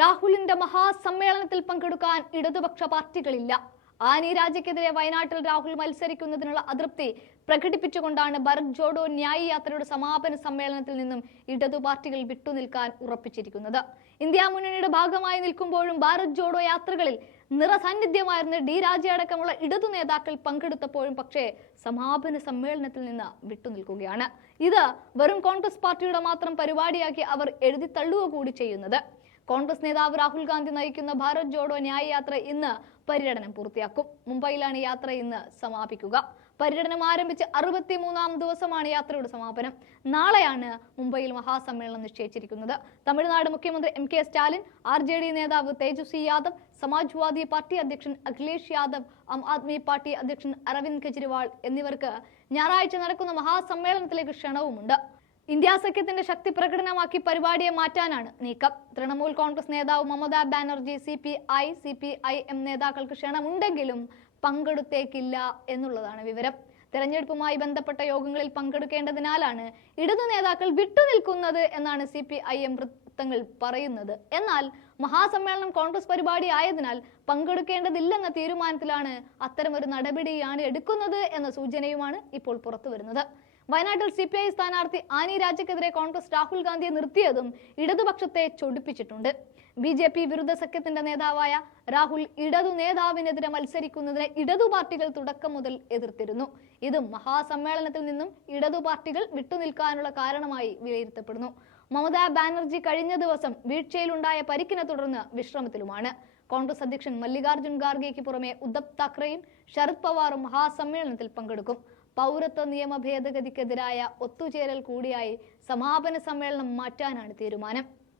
രാഹുലിന്റെ മഹാസമ്മേളനത്തിൽ പങ്കെടുക്കാൻ ഇടതുപക്ഷ പാർട്ടികളില്ല. ആനി രാജയ്ക്കെതിരെ വയനാട്ടിൽ രാഹുൽ മത്സരിക്കുന്നതിനുള്ള അതൃപ്തി പ്രകടിപ്പിച്ചുകൊണ്ടാണ് ബർഗ് ജോഡോ ന്യായ് യാത്രയുടെ സമാപന സമ്മേളനത്തിൽ നിന്നും ഇടതു പാർട്ടികൾ വിട്ടുനിൽക്കാൻ ഉറപ്പിച്ചിരിക്കുന്നത്. ഇന്ത്യ മുന്നണിയുടെ ഭാഗമായി നിൽക്കുമ്പോഴും ഭാരത് ജോഡോ യാത്രകളിൽ നിറസാന്നിധ്യമായിരുന്ന ഡി രാജ അടക്കമുള്ള ഇടതു നേതാക്കൾ പങ്കെടുത്തപ്പോഴും പക്ഷേ സമാപന സമ്മേളനത്തിൽ നിന്ന് വിട്ടുനിൽക്കുകയാണ്. ഇത് വെറും കോൺഗ്രസ് പാർട്ടിയുടെ മാത്രം പരിപാടിയാക്കി അവർ എഴുതി തള്ളുക കൂടി ചെയ്യുന്നത്. കോൺഗ്രസ് നേതാവ് രാഹുൽ ഗാന്ധി നയിക്കുന്ന ഭാരത് ജോഡോ ന്യായ യാത്ര ഇന്ന് പര്യടനം പൂർത്തിയാക്കും. മുംബൈയിലാണ് യാത്ര ഇന്ന് സമാപിക്കുക. പര്യടനം ആരംഭിച്ച് അറുപത്തിമൂന്നാം ദിവസമാണ് യാത്രയുടെ സമാപനം. നാളെയാണ് മുംബൈയിൽ മഹാസമ്മേളനം നിശ്ചയിച്ചിരിക്കുന്നത്. തമിഴ്നാട് മുഖ്യമന്ത്രി M K Stalin R J D നേതാവ് തേജസ്വി യാദവ് സമാജ്വാദി പാർട്ടി അധ്യക്ഷൻ അഖിലേഷ് യാദവ് ആം ആദ്മി പാർട്ടി അധ്യക്ഷൻ അരവിന്ദ് കെജ്രിവാൾ എന്നിവർക്ക് ഞായറാഴ്ച നടക്കുന്ന മഹാസമ്മേളനത്തിലേക്ക് ക്ഷണവുമുണ്ട്. ഇന്ത്യ സഖ്യത്തിന്റെ ശക്തി പ്രകടനമാക്കി പരിപാടിയെ മാറ്റാനാണ് നീക്കം. തൃണമൂൽ കോൺഗ്രസ് നേതാവ് Mamata Banerjee C P I C P I M നേതാക്കൾക്ക് ക്ഷണമുണ്ടെങ്കിലും പങ്കെടുത്തേക്കില്ല എന്നുള്ളതാണ് വിവരം. തെരഞ്ഞെടുപ്പുമായി ബന്ധപ്പെട്ട യോഗങ്ങളിൽ പങ്കെടുക്കേണ്ടതിനാലാണ് ഇടതു നേതാക്കൾ വിട്ടുനിൽക്കുന്നത് എന്നാണ് സി പി ഐ എം വൃത്തങ്ങൾ പറയുന്നത്. എന്നാൽ മഹാസമ്മേളനം കോൺഗ്രസ് പരിപാടി ആയതിനാൽ പങ്കെടുക്കേണ്ടതില്ലെന്ന തീരുമാനത്തിലാണ് അത്തരമൊരു നടപടിയാണ് എടുക്കുന്നത് എന്ന സൂചനയുമാണ് ഇപ്പോൾ പുറത്തു വരുന്നത് വയനാട്ടിൽ സി പി ഐ സ്ഥാനാർത്ഥി ആനി രാജയ്ക്കെതിരെ കോൺഗ്രസ് രാഹുൽ ഗാന്ധിയെ നിർത്തിയതും ഇടതുപക്ഷത്തെ ചൊടിപ്പിച്ചിട്ടുണ്ട്. ബി ജെ പി വിരുദ്ധ സഖ്യത്തിന്റെ നേതാവായ രാഹുൽ ഇടതു നേതാവിനെതിരെ മത്സരിക്കുന്നതിനെ ഇടതു പാർട്ടികൾ തുടക്കം മുതൽ എതിർത്തിരുന്നു. ഇത് മഹാസമ്മേളനത്തിൽ നിന്നും ഇടതു പാർട്ടികൾ വിട്ടുനിൽക്കാനുള്ള കാരണമായി വിലയിരുത്തപ്പെടുന്നു. മമതാ ബാനർജി കഴിഞ്ഞ ദിവസം വീഴ്ചയിലുണ്ടായ പരിക്കിനെ തുടർന്ന് വിശ്രമത്തിലുമാണ്. കോൺഗ്രസ് അധ്യക്ഷൻ മല്ലികാർജുൻ ഖാർഗെക്ക് പുറമെ ഉദ്ധവ് താക്കറെയും ശരത് പവാറും മഹാസമ്മേളനത്തിൽ പങ്കെടുക്കും. പൗരത്വ നിയമ ഭേദഗതിക്കെതിരായ ഒത്തുചേരൽ കൂടിയായി സമാപന സമ്മേളനം മാറ്റാനാണ് തീരുമാനം.